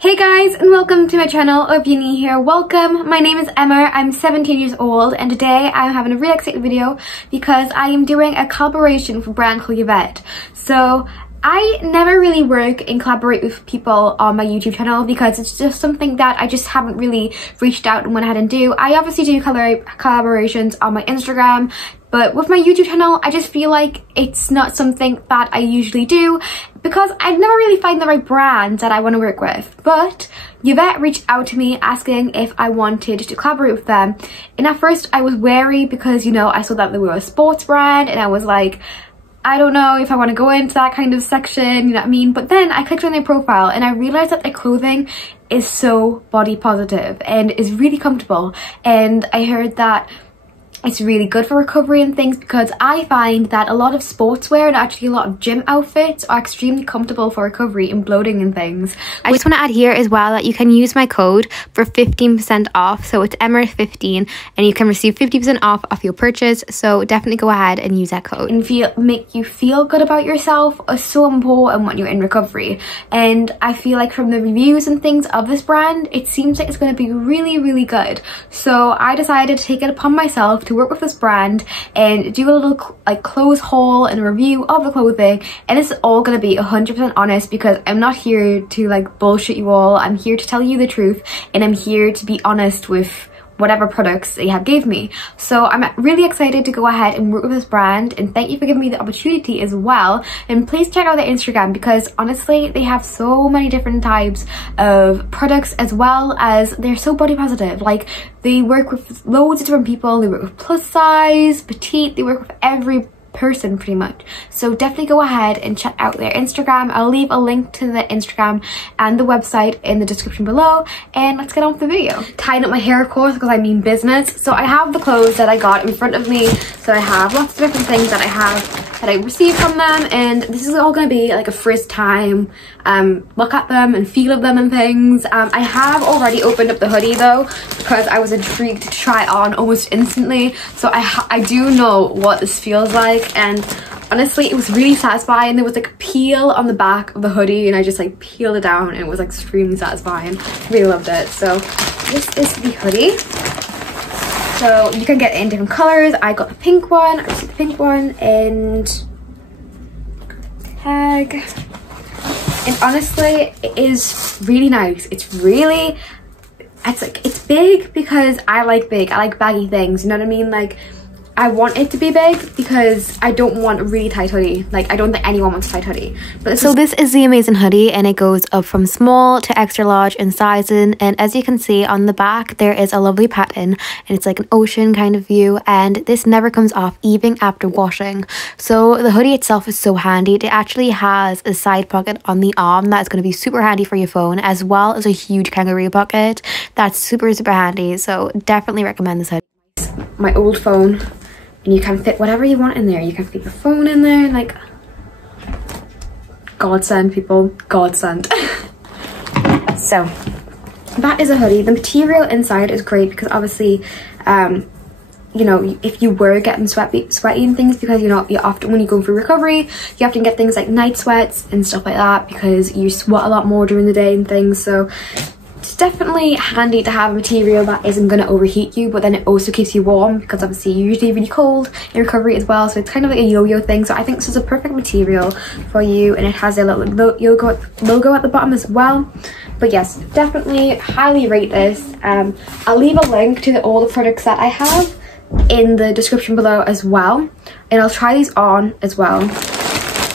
Hey guys, and welcome to my channel. If you're new here, welcome. My name is Emma, I'm 17 years old, and today I'm having a really exciting video because I am doing a collaboration with a brand called Yvette. So I never really work and collaborate with people on my YouTube channel because it's just something that I just haven't really reached out and went ahead and do. I obviously do collaborations on my Instagram, but with my YouTube channel, I just feel like it's not something that I usually do because I never really find the right brands that I want to work with. But Yvette reached out to me asking if I wanted to collaborate with them. And at first I was wary because, you know, I saw that they were a sports brand and I was like, I don't know if I want to go into that kind of section, you know what I mean? But then I clicked on their profile and I realized that their clothing is so body positive and is really comfortable. And I heard that it's really good for recovery and things because I find that a lot of sportswear and actually a lot of gym outfits are extremely comfortable for recovery and bloating and things. I just want to add here as well that you can use my code for 15% off. So it's Emma15 and you can receive 50% off your purchase. So definitely go ahead and use that code. And make you feel good about yourself is so important when you're in recovery. And I feel like from the reviews and things of this brand, it seems like it's going to be really, really good. So I decided to take it upon myself to work with this brand and do a little like clothes haul and review of the clothing, and it's all gonna be 100% honest because I'm not here to like bullshit you all. I'm here to tell you the truth and I'm here to be honest with whatever products they have gave me. So I'm really excited to go ahead and work with this brand, and thank you for giving me the opportunity as well. And please check out their Instagram because honestly they have so many different types of products, as well as they're so body positive. Like they work with loads of different people. They work with plus size, petite, they work with every person pretty much. So definitely go ahead and check out their Instagram. I'll leave a link to the Instagram and the website in the description below, and let's get on with the video. Tying up my hair, of course, because I mean business. So I have the clothes that I got in front of me. So I have lots of different things that I received from them, and this is all going to be like a first time look at them and feel of them and things. I have already opened up the hoodie though because I was intrigued to try it on almost instantly. So I do know what this feels like, and honestly it was really satisfying. There was like a peel on the back of the hoodie and I just like peeled it down and it was like extremely satisfying. Really loved it. So this is the hoodie. So you can get it in different colors. I got the pink one, I received the pink one, and tag. And honestly, it is really nice. It's big because I like big. I like baggy things, you know what I mean? Like I want it to be big because I don't want a really tight hoodie. Like I don't think anyone wants a tight hoodie. But this is the amazing hoodie, and it goes up from small to extra large in sizing. And as you can see on the back, there is a lovely pattern, and it's like an ocean kind of view, and this never comes off even after washing. So the hoodie itself is so handy. It actually has a side pocket on the arm that's going to be super handy for your phone, as well as a huge kangaroo pocket that's super handy. So definitely recommend this hoodie. My old phone. And you can fit whatever you want in there. You can fit your phone in there, like godsend, people, godsend. So that is a hoodie. The material inside is great because obviously you know, if you were getting sweaty and things, because you know you often, when you go through recovery, you often get things like night sweats and stuff like that because you sweat a lot more during the day and things. So it's definitely handy to have a material that isn't going to overheat you, but then it also keeps you warm because obviously you're usually really cold in recovery as well. So it's kind of like a yo-yo thing. So I think this is a perfect material for you, and it has a little logo at the bottom as well. But yes, definitely highly rate this. I'll leave a link to all the products that I have in the description below as well, and I'll try these on as well.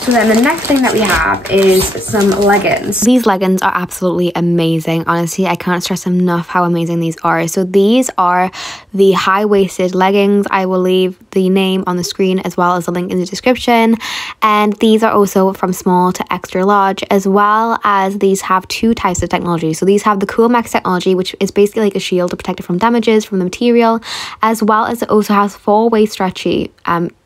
So then the next thing that we have is some leggings. These leggings are absolutely amazing. Honestly, I can't stress enough how amazing these are. So these are the high-waisted leggings. I will leave the name on the screen as well as a link in the description. And these are also from small to extra large, as well as these have two types of technology. So these have the Cool Max technology, which is basically like a shield to protect it from damages from the material, as well as it also has four-way stretchy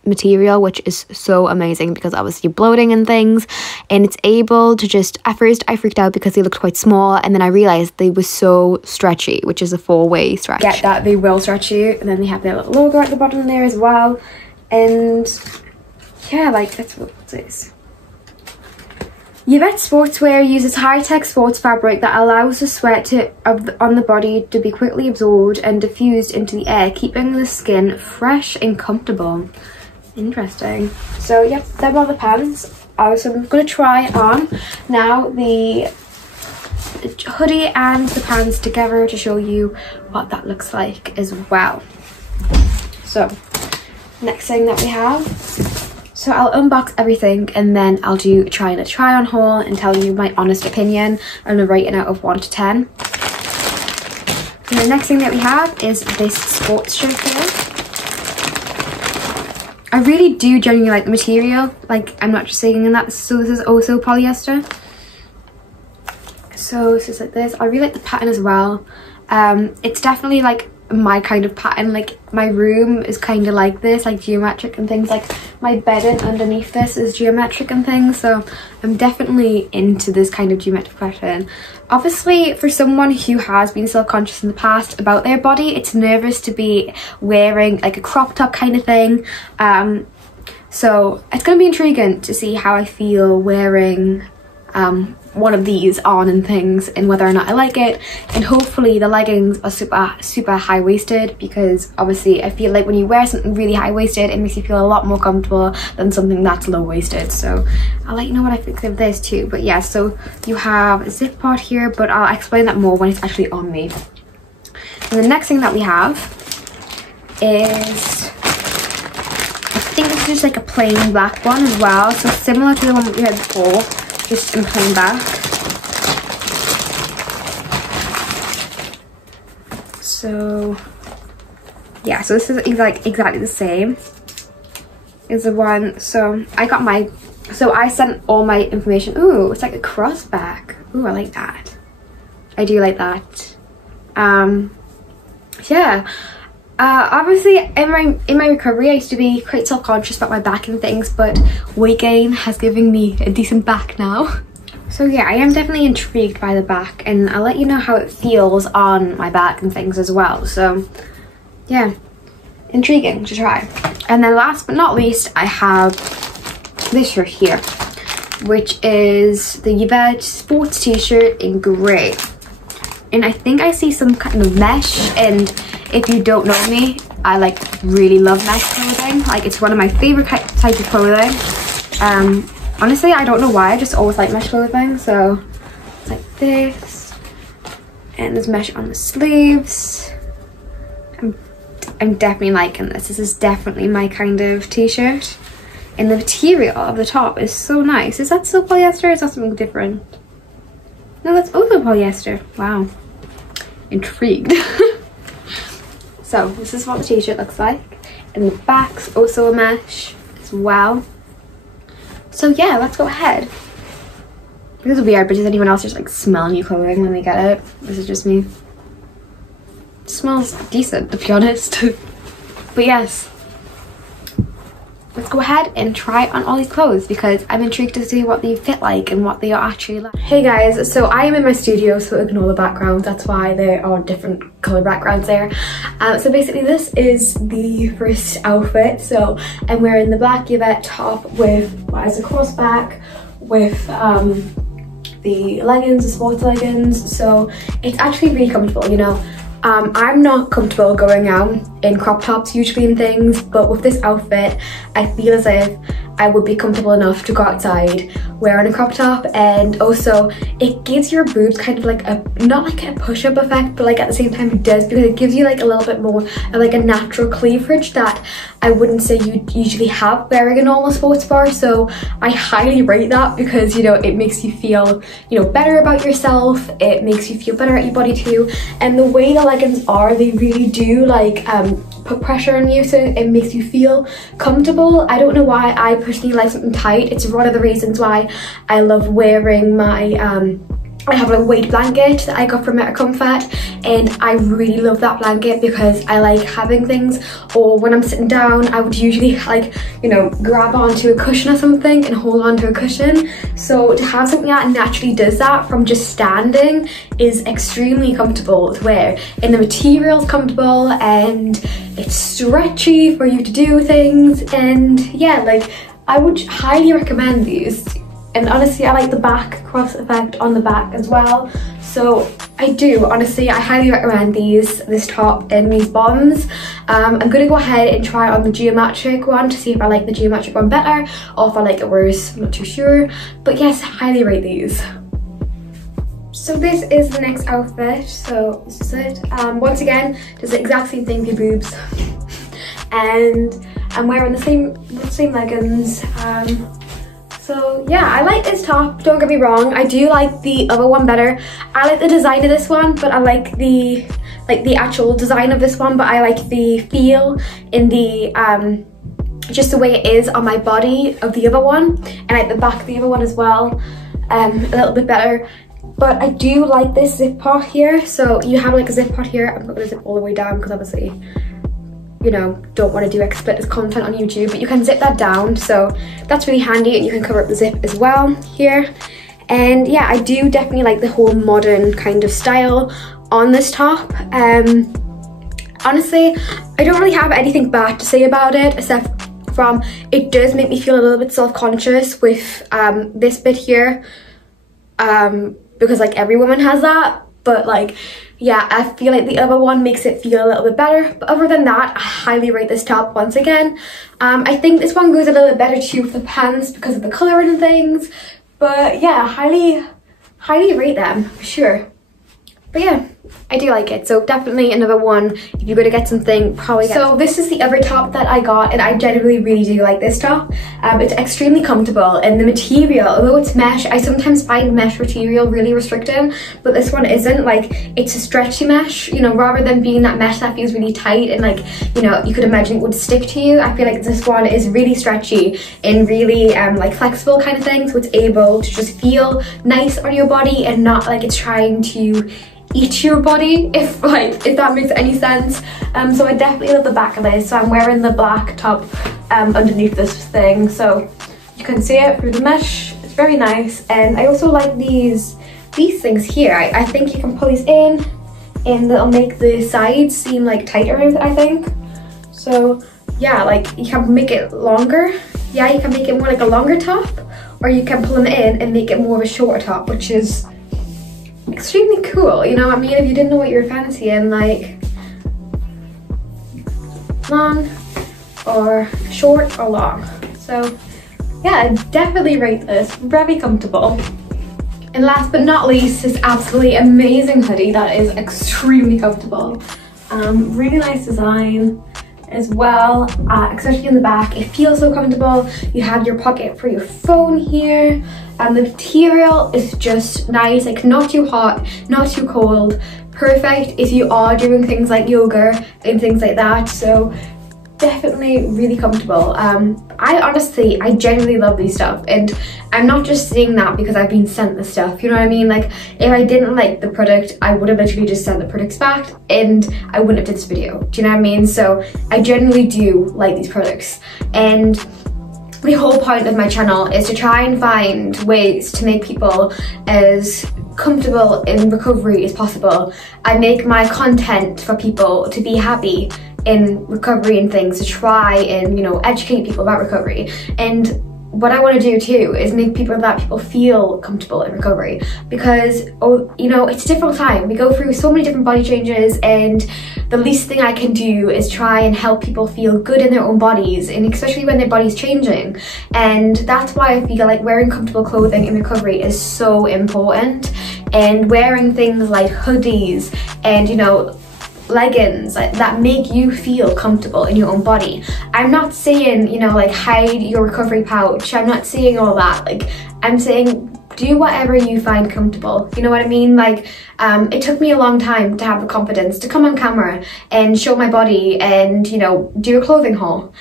material, which is so amazing because obviously bloating and things, and it's able to just, at first I freaked out because they looked quite small, and then I realized they were so stretchy, which is a four-way stretch. Get that, they will stretch you. And then they have their little logo at the bottom there as well, and yeah, like that's what this is. Yvette sportswear uses high-tech sports fabric that allows the sweat on the body to be quickly absorbed and diffused into the air, keeping the skin fresh and comfortable. Interesting. So yep, them are the pants. So I'm going to try on now the hoodie and the pants together to show you what that looks like as well. So next thing that we have, so I'll unbox everything and then I'll do a try on haul and tell you my honest opinion. I'm gonna rate it out of 1 to 10. And the next thing that we have is this sports shirt here. I really do genuinely like the material, like I'm not just saying in that. So this is also polyester. So it's just like this. I really like the pattern as well. It's definitely like my kind of pattern. Like my room is kind of like this, like geometric and things. Like my bedding underneath this is geometric and things, so I'm definitely into this kind of geometric pattern. Obviously for someone who has been self-conscious in the past about their body, it's nervous to be wearing like a crop top kind of thing, so it's going to be intriguing to see how I feel wearing one of these on and things, and whether or not I like it. And hopefully the leggings are super high-waisted, because obviously I feel like when you wear something really high-waisted it makes you feel a lot more comfortable than something that's low-waisted. So I'll let you know what I think of this too. But yeah, so you have a zip part here, but I'll explain that more when it's actually on me. And the next thing that we have is, I think this is just like a plain black one as well, so similar to the one that we had before, just in plain black. So yeah, so this is exactly the same as the one. So I sent all my information. Ooh, it's like a crossback. Ooh, I like that. I do like that. Yeah. Obviously in my recovery I used to be quite self-conscious about my back and things, but weight gain has given me a decent back now. So yeah, I am definitely intrigued by the back, and I'll let you know how it feels on my back and things as well. So yeah, intriguing to try. And then last but not least, I have this shirt here, which is the Yvette sports t-shirt in grey. And I think I see some kind of mesh, and if you don't know me, I like really love mesh clothing. Like it's one of my favorite types of clothing. Honestly, I don't know why, I just always like mesh clothing. So it's like this, and there's mesh on the sleeves. I'm definitely liking this. This is definitely my kind of t-shirt. And the material of the top is so nice. Is that still polyester, or is that something different? No, that's also polyester. Wow. Intrigued. So this is what the t-shirt looks like. And the back's also a mesh as well. So yeah, let's go ahead. This is weird, but does anyone else just like smell new clothing when they get it? This is just me. It smells decent, to be honest. But yes, let's go ahead and try on all these clothes, because I'm intrigued to see what they fit like and what they are actually like. Hey guys, so I am in my studio, so ignore the background. That's why there are different color backgrounds there. So basically this is the first outfit. So I'm wearing the black Yvette top with as a crossback with the leggings, the sports leggings. So it's actually really comfortable, you know. I'm not comfortable going out in crop tops usually and things, but with this outfit I feel as if I would be comfortable enough to go outside wearing a crop top. And also it gives your boobs kind of like a, not like a push-up effect, but like at the same time it does, because it gives you like a little bit more of like a natural cleavage that I wouldn't say you usually have wearing a normal sports bar. So I highly rate that, because you know it makes you feel, you know, better about yourself. It makes you feel better at your body too. And the way the leggings are, they really do like put pressure on you, so it makes you feel comfortable. I don't know why I personally like something tight. It's one of the reasons why I love wearing my I have a weight blanket that I got from Meta Comfort, and I really love that blanket because I like having things, or when I'm sitting down I would usually like, you know, grab onto a cushion or something and hold on to a cushion. So to have something that naturally does that from just standing is extremely comfortable to wear, and the material's comfortable and it's stretchy for you to do things. And yeah, like I would highly recommend these. and honestly I like the back cross effect on the back as well. So I highly recommend this top and these bottoms. I'm gonna go ahead and try on the geometric one to see if I like the geometric one better or if I like it worse. I'm not too sure, but yes, highly rate these. So this is the next outfit. So this is it. Once again, does the exact same thing for your boobs, and I'm wearing the same leggings. So yeah, I like this top, don't get me wrong. I do like the other one better. I like the design of this one, but I like the actual design of this one, but I like the feel in the just the way it is on my body of the other one, and like the back of the other one as well, a little bit better. But I do like this zip part here. So you have like a zip part here. I'm not gonna zip all the way down because obviously, you know, don't want to do explicit content on YouTube, but you can zip that down, so that's really handy, and you can cover up the zip as well here. And yeah, I do definitely like the whole modern kind of style on this top. Honestly, I don't really have anything bad to say about it, except from it does make me feel a little bit self-conscious with this bit here, because like every woman has that. But like, yeah, I feel like the other one makes it feel a little bit better. But other than that, I highly rate this top once again. I think this one goes a little bit better too with the pants because of the colouring and things. But yeah, highly rate them for sure. But yeah, I do like it. So definitely another one if you're gonna get something, probably get. So this is the other top that I got, and I genuinely really do like this top. It's extremely comfortable, and the material, although it's mesh, I sometimes find mesh material really restricting, but this one isn't. Like, it's a stretchy mesh, you know, rather than being that mesh that feels really tight and like, you know, you could imagine it would stick to you. I feel like this one is really stretchy and really like flexible kind of thing, so it's able to just feel nice on your body and not like it's trying to eat your body, if that makes any sense. So I definitely love the back of this. So I'm wearing the black top underneath this thing, so you can see it through the mesh. It's very nice. And I also like these things here. I think you can pull these in and it'll make the sides seem like tighter, I think. So yeah, like you can make it longer. Yeah, you can make it more like a longer top, or you can pull them in and make it more of a shorter top, which is extremely cool, you know what I mean? If you didn't know what you were fancying, like long or short or long. So yeah, I definitely rate this. Very comfortable. And last but not least, this absolutely amazing hoodie that is extremely comfortable. Really nice design as well, especially in the back. It feels so comfortable. You have your pocket for your phone here, and the material is just nice, like not too hot, not too cold, perfect if you are doing things like yoga and things like that. So definitely really comfortable. I genuinely love these stuff, and I'm not just saying that because I've been sent the stuff, you know what I mean? Like, if I didn't like the product, I would have literally just sent the products back and I wouldn't have did this video, do you know what I mean? So I genuinely do like these products, and the whole point of my channel is to try and find ways to make people as comfortable in recovery as possible. I make my content for people to be happy in recovery and things, to try and, you know, educate people about recovery. And what I want to do too is make people feel comfortable in recovery, because, oh, you know, it's a difficult time. We go through so many different body changes, and the least thing I can do is try and help people feel good in their own bodies, and especially when their body's changing. And that's why I feel like wearing comfortable clothing in recovery is so important, and wearing things like hoodies and, you know, leggings that make you feel comfortable in your own body. I'm not saying, you know, like hide your recovery pouch. I'm not saying all that. Like, I'm saying do whatever you find comfortable. You know what I mean? Like, it took me a long time to have the confidence to come on camera and show my body and, you know, do a clothing haul.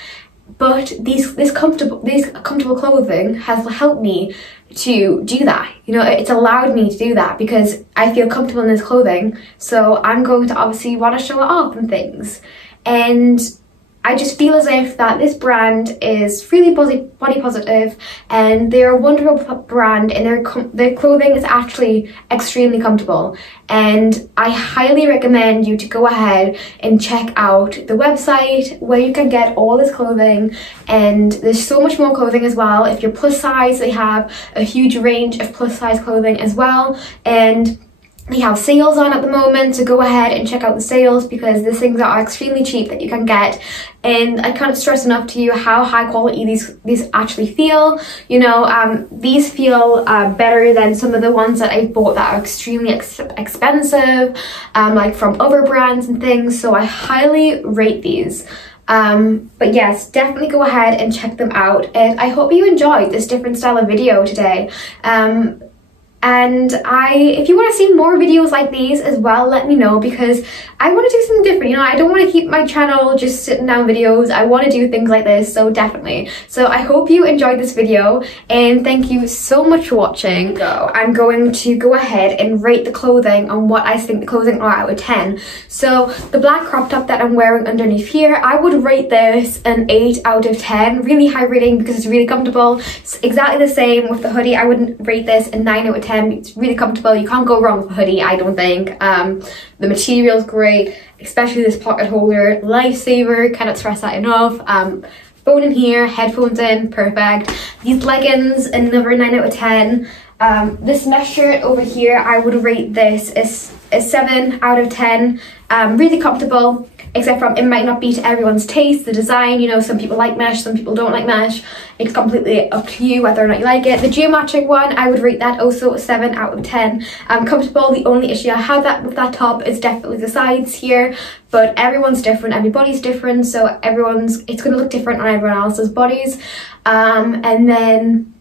But this comfortable clothing has helped me to do that. You know, it's allowed me to do that because I feel comfortable in this clothing, so I'm going to obviously want to show it off and things. And I just feel as if that this brand is really body positive, and they're a wonderful brand, and their clothing is actually extremely comfortable. And I highly recommend you to go ahead and check out the website where you can get all this clothing. And there's so much more clothing as well. If you're plus size, they have a huge range of plus size clothing as well, and they have sales on at the moment, so go ahead and check out the sales, because these things are extremely cheap that you can get. And I can't stress enough to you how high quality these actually feel. You know, these feel better than some of the ones that I bought that are extremely expensive, like from other brands and things. So I highly rate these. But yes, definitely go ahead and check them out, and I hope you enjoyed this different style of video today. And if you want to see more videos like these as well, let me know, because I want to do something different. You know, I don't want to keep my channel just sitting down videos. I want to do things like this, so definitely. So I hope you enjoyed this video, and thank you so much for watching. So I'm going to go ahead and rate the clothing on what I think the clothing are out of 10. So the black crop top that I'm wearing underneath here, I would rate this an 8 out of 10. Really high rating because it's really comfortable. It's exactly the same with the hoodie. I would rate this a 9 out of 10. It's really comfortable. You can't go wrong with a hoodie, I don't think. The material's great, especially this pocket holder. Lifesaver, cannot stress that enough. Phone in here, headphones in, perfect. These leggings, another 9 out of 10. This mesh shirt over here, I would rate this as a 7 out of 10. Really comfortable, except from it might not be to everyone's taste. The design, you know, some people like mesh, some people don't like mesh. It's completely up to you whether or not you like it. The geometric one, I would rate that also a 7 out of 10. Comfortable. The only issue I have with that top is definitely the sides here, but everyone's different, everybody's different, so it's going to look different on everyone else's bodies. And then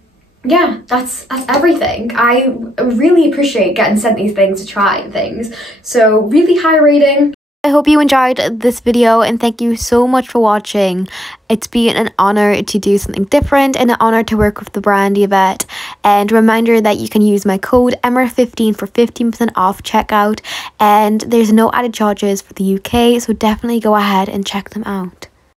yeah, that's everything. I really appreciate getting sent these things to try and things, so really high rating. I hope you enjoyed this video, and thank you so much for watching. It's been an honor to do something different and an honor to work with the brand Yvette. And a reminder that you can use my code EMER15 for 15% off checkout, and there's no added charges for the UK, so definitely go ahead and check them out.